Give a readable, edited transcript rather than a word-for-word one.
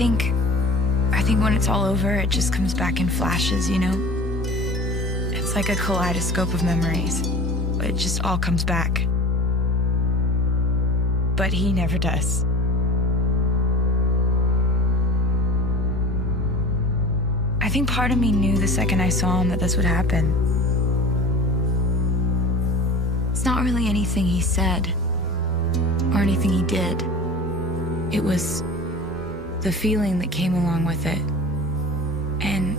I think when it's all over, it just comes back in flashes, you know? It's like a kaleidoscope of memories. It just all comes back. But he never does. I think part of me knew the second I saw him that this would happen. It's not really anything he said or anything he did. It was the feeling that came along with it. And